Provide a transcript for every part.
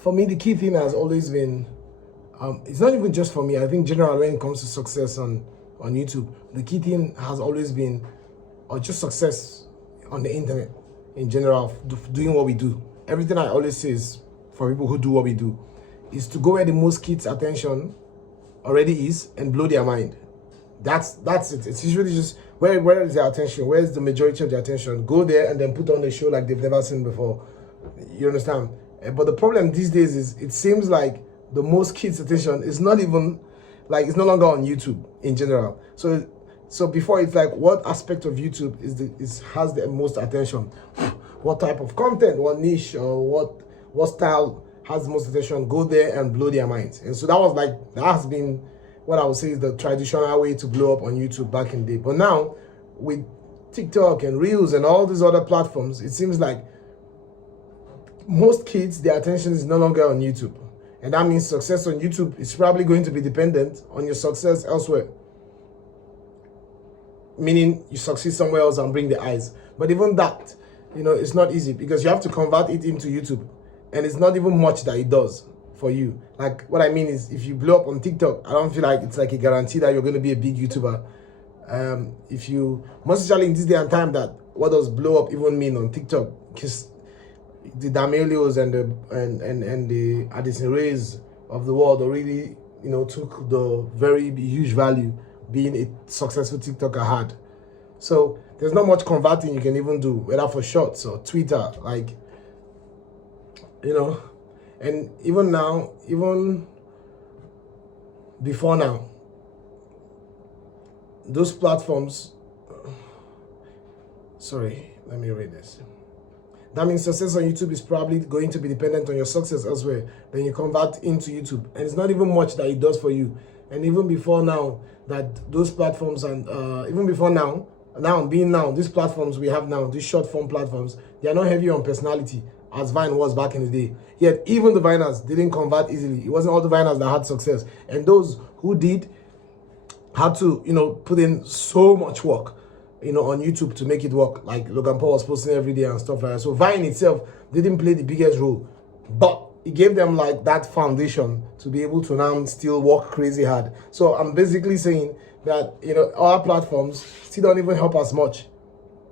for me, the key thing has always been, it's not even just for me. I think general when it comes to success on YouTube, the key thing has always been, or just success on the internet in general, doing what we do. Everything I always say is for people who do what we do, is to go where the most kids' attention already is and blow their mind. That's it. It's usually just where is their attention? Where is the majority of their attention? Go there and then put on a show like they've never seen before. You understand? But the problem these days is it seems like the most kids' attention is not even like, it's no longer on YouTube in general. So before, it's like, what aspect of YouTube has the most attention? What type of content, what niche, or what style has the most attention? Go there and blow their minds. And so that has been what I would say is the traditional way to blow up on YouTube back in the day. But now with TikTok and Reels and all these other platforms, it seems like most kids, their attention is no longer on YouTube. And that means success on YouTube is probably going to be dependent on your success elsewhere. Meaning you succeed somewhere else and bring the eyes. But even that, it's not easy because you have to convert it into YouTube. And it's not even much that it does for you. Like, what I mean is, if you blow up on TikTok, I don't feel like it's like a guarantee that you're going to be a big YouTuber. Most especially in this day and time, that what does blow up even mean on TikTok? Because the D'Amelios and the Addison Rays of the world already, took the very huge value being a successful TikToker had. So there's not much converting you can even do, whether for shorts or Twitter, like, and even now, even before now, those platforms, sorry, let me read this. That means success on YouTube is probably going to be dependent on your success elsewhere. Then you convert into YouTube. And it's not even much that it does for you. And even before now, that those platforms, and even before now, these platforms we have now, these short form platforms, they are not heavy on personality as Vine was back in the day. Yet even the Viners didn't convert easily. It wasn't all the Viners that had success. And those who did had to, put in so much work, on YouTube to make it work. Like Logan Paul was posting every day and stuff like that. So Vine itself didn't play the biggest role, but it gave them like that foundation to be able to now still work crazy hard. So I'm basically saying that, our platforms still don't even help us much.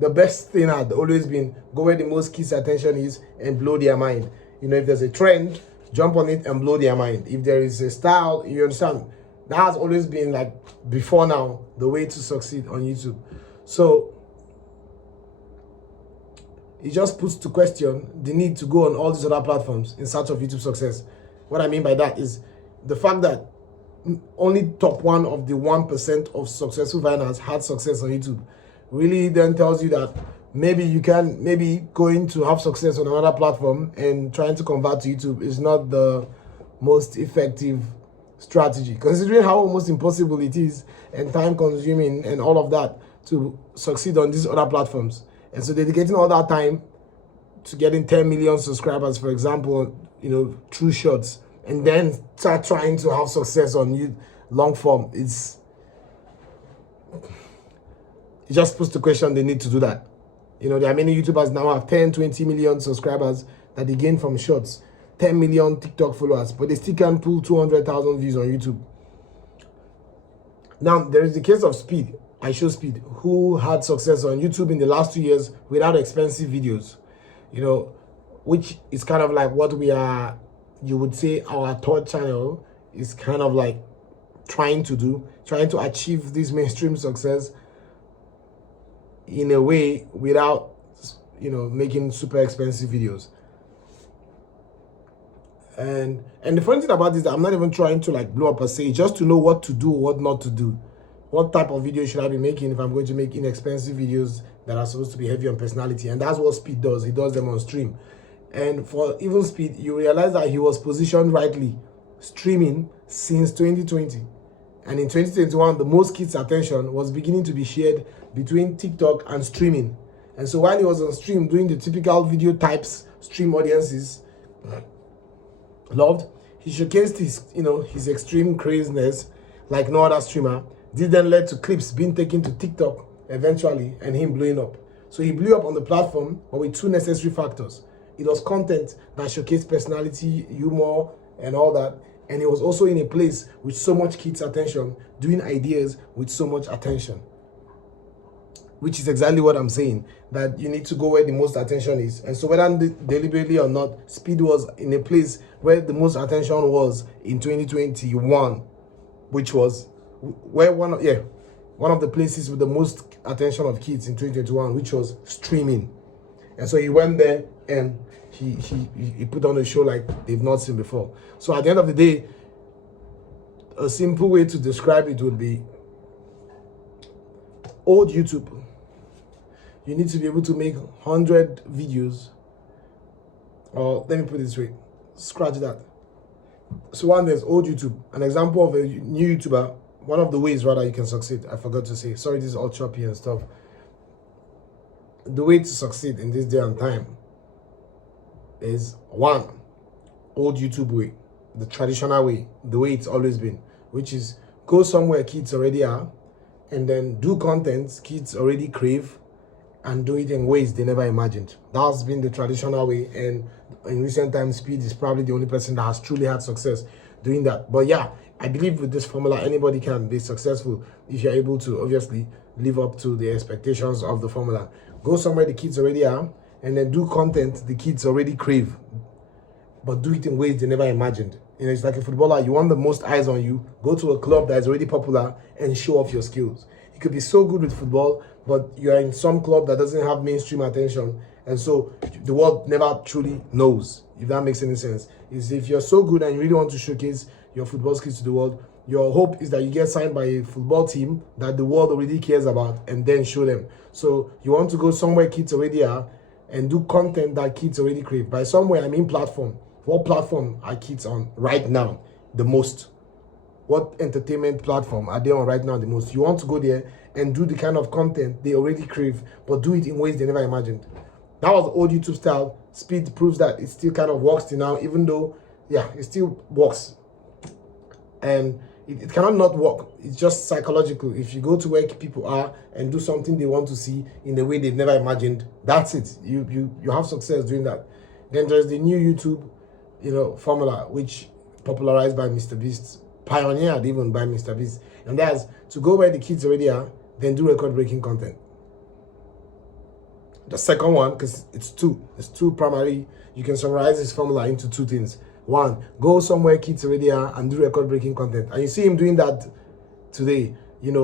The best thing had always been go where the most kids' attention is and blow their mind. If there's a trend, jump on it and blow their mind. If there is a style, you understand, that has always been, like, before now, the way to succeed on YouTube. So it just puts to question the need to go on all these other platforms in search of YouTube success. What I mean by that is the fact that only top 1 of the 1% of successful Viners had success on YouTube really then tells you that maybe going to have success on another platform and trying to convert to YouTube is not the most effective strategy, considering how almost impossible it is and time consuming and all of that to succeed on these other platforms. And so dedicating all that time to getting 10 million subscribers, for example, through shorts, and then start trying to have success on long form, it just puts to question the need to do that. There are many YouTubers now have 10, 20 million subscribers that they gain from shorts, 10 million TikTok followers, but they still can't pull 200,000 views on YouTube. Now, there is the case of Speed, iShowSpeed, who had success on YouTube in the last 2 years without expensive videos, which is kind of like what you would say our third channel is kind of like trying to achieve this mainstream success in a way without, making super expensive videos. And the funny thing about this is that I'm not even trying to like blow up per se, just to know what to do, what not to do. What type of video should I be making if I'm going to make inexpensive videos that are supposed to be heavy on personality? And that's what Speed does. He does them on stream. And for even Speed, you realize that he was positioned rightly streaming since 2020. And in 2021, the most kids' attention was beginning to be shared between TikTok and streaming. And so while he was on stream doing the typical video types stream audiences loved, he showcased his extreme craziness like no other streamer. This then led to clips being taken to TikTok eventually and him blowing up. So he blew up on the platform, but with 2 necessary factors. It was content that showcased personality, humor, and all that. And it was also in a place with so much kids' attention, doing ideas with so much attention. Which is exactly what I'm saying, that you need to go where the most attention is. And so whether deliberately or not, Speed was in a place where the most attention was in 2021, which was where one of the places with the most attention of kids in 2021, which was streaming. And so he went there and he put on a show like they've not seen before. So at the end of the day, a simple way to describe it would be old YouTube. You need to be able to make 100 videos, or let me put it this way, scratch that. So one, there's old YouTube. An example of a new YouTuber, one of the ways rather you can succeed, I forgot to say, sorry this is all choppy and stuff. The way to succeed in this day and time is one, old YouTube way, the traditional way, the way it's always been, which is go somewhere kids already are, and then do content kids already crave, and do it in ways they never imagined. That's been the traditional way, and in recent times, Speed is probably the only person that has truly had success doing that. But yeah, I believe with this formula, anybody can be successful if you're able to obviously live up to the expectations of the formula. Go somewhere the kids already are, and then do content the kids already crave, but do it in ways they never imagined. You know, it's like a footballer, you want the most eyes on you, go to a club that is already popular and show off your skills. You could be so good with football, but you're in some club that doesn't have mainstream attention, and so the world never truly knows, if that makes any sense. Is if you're so good and you really want to showcase your football skills to the world, your hope is that you get signed by a football team that the world already cares about, and then show them. So you want to go somewhere kids already are and do content that kids already crave. By somewhere, I mean platform. What platform are kids on right now the most? What entertainment platform are they on right now the most? You want to go there and do the kind of content they already crave, but do it in ways they never imagined. That was the old YouTube style. Speed proves that it still kind of works till now, even though, yeah, it still works. And it cannot not work. It's just psychological. If you go to where people are and do something they want to see in the way they've never imagined, that's it. You have success doing that. Then there's the new YouTube, formula, which popularized by Mr. Beast, pioneered even by Mr. Beast. And that's to go where the kids already are, then do record-breaking content. The second one, because it's two primary, you can summarize this formula into two things. One, go somewhere kids already are and do record-breaking content. And you see him doing that today,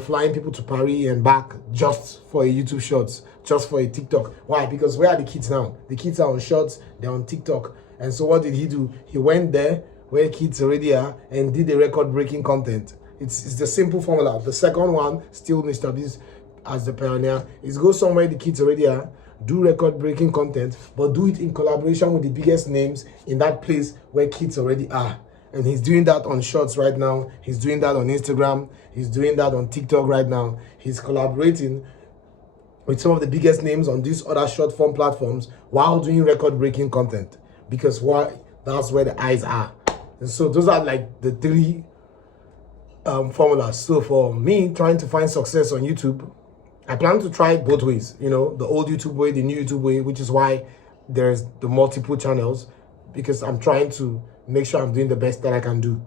flying people to Paris and back just for a YouTube Shorts, just for a TikTok. Why? Because where are the kids now? The kids are on Shorts, they're on TikTok. And so what did he do? He went there where kids already are and did the record-breaking content. It's the simple formula. The second one, still Mr. Beast as the pioneer, is go somewhere the kids already are, do record-breaking content, but do it in collaboration with the biggest names in that place where kids already are. And he's doing that on Shorts right now. He's doing that on Instagram. He's doing that on TikTok right now. He's collaborating with some of the biggest names on these other short-form platforms while doing record-breaking content. Because why? That's where the eyes are. And so those are like the three formulas. So for me, trying to find success on YouTube, I plan to try it both ways, the old YouTube way, the new YouTube way, which is why there's the multiple channels, because I'm trying to make sure I'm doing the best that I can do.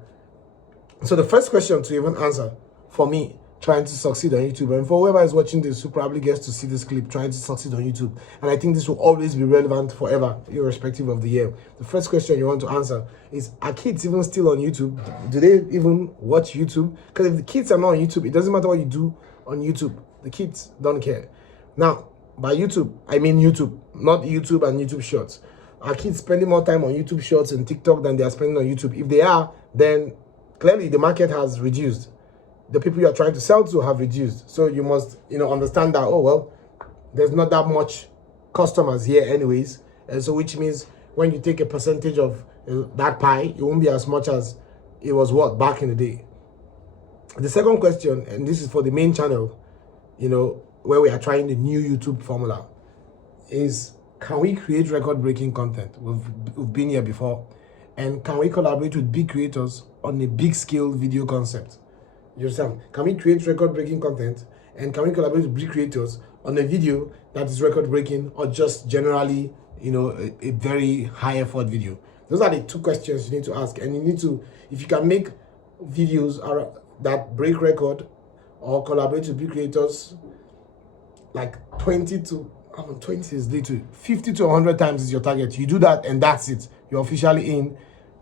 So the first question to even answer for me, trying to succeed on YouTube, and for whoever is watching this who probably gets to see this clip, trying to succeed on YouTube, and I think this will always be relevant forever, irrespective of the year. The first question you want to answer is, are kids even still on YouTube? Do they even watch YouTube? Because if the kids are not on YouTube, it doesn't matter what you do on YouTube. The kids don't care. Now, by YouTube, I mean YouTube, not YouTube and YouTube Shorts. Are kids spending more time on YouTube Shorts and TikTok than they are spending on YouTube? If they are, then clearly the market has reduced. The people you are trying to sell to have reduced. So you must, understand that, oh, well, there's not that much customers here anyways. And so which means when you take a percentage of that pie, it won't be as much as it was what back in the day. The second question, and this is for the main channel, where we are trying the new YouTube formula, is can we create record-breaking content? We've been here before. And can we collaborate with big creators on a big-scale video concept? You understand? Can we create record-breaking content? And can we collaborate with big creators on a video that is record-breaking or just generally you know, a very high effort video? Those are the two questions you need to ask. And you need to, if you can make videos that break record or collaborate with big creators, like 20 is little, 50 to 100 times is your target. You do that and that's it. You're officially in,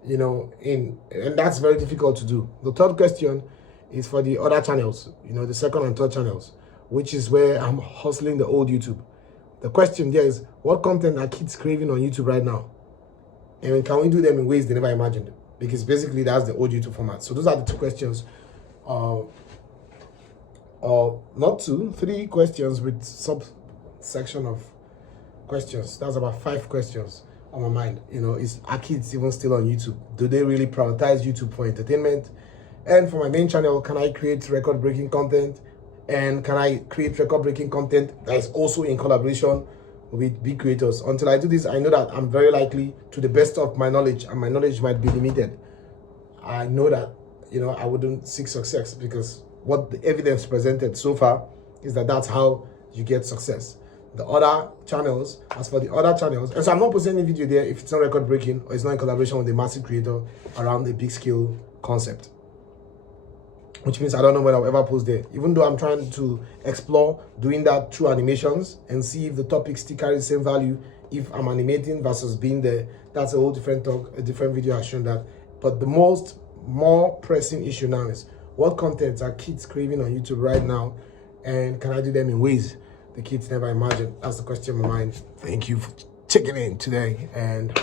you know, and that's very difficult to do. The third question is for the other channels, you know, the second and third channels, which is where I'm hustling the old YouTube. The question there is, what content are kids craving on YouTube right now? And can we do them in ways they never imagined? Because basically that's the old YouTube format. So those are the two questions. Not two, three questions with subsection of questions. That's about 5 questions on my mind. You know, are kids even still on YouTube? Do they really prioritize YouTube for entertainment? And for my main channel, can I create record-breaking content? And can I create record-breaking content that is also in collaboration with big creators? Until I do this, I know that I'm very likely, to the best of my knowledge, and my knowledge might be limited, I know that, you know, I wouldn't seek success, because what the evidence presented so far is that that's how you get success. The other channels, as for the other channels, and so I'm not posting any video there if it's not record breaking or it's not in collaboration with a massive creator around a big scale concept, which means I don't know when I'll ever post there. Even though I'm trying to explore doing that through animations and see if the topic still carries the same value if I'm animating versus being there. That's a whole different talk, a different video has shown that. But the more pressing issue now is, what contents are kids craving on YouTube right now, and can I do them in ways the kids never imagined? That's the question in my mind. Thank you for checking in today, and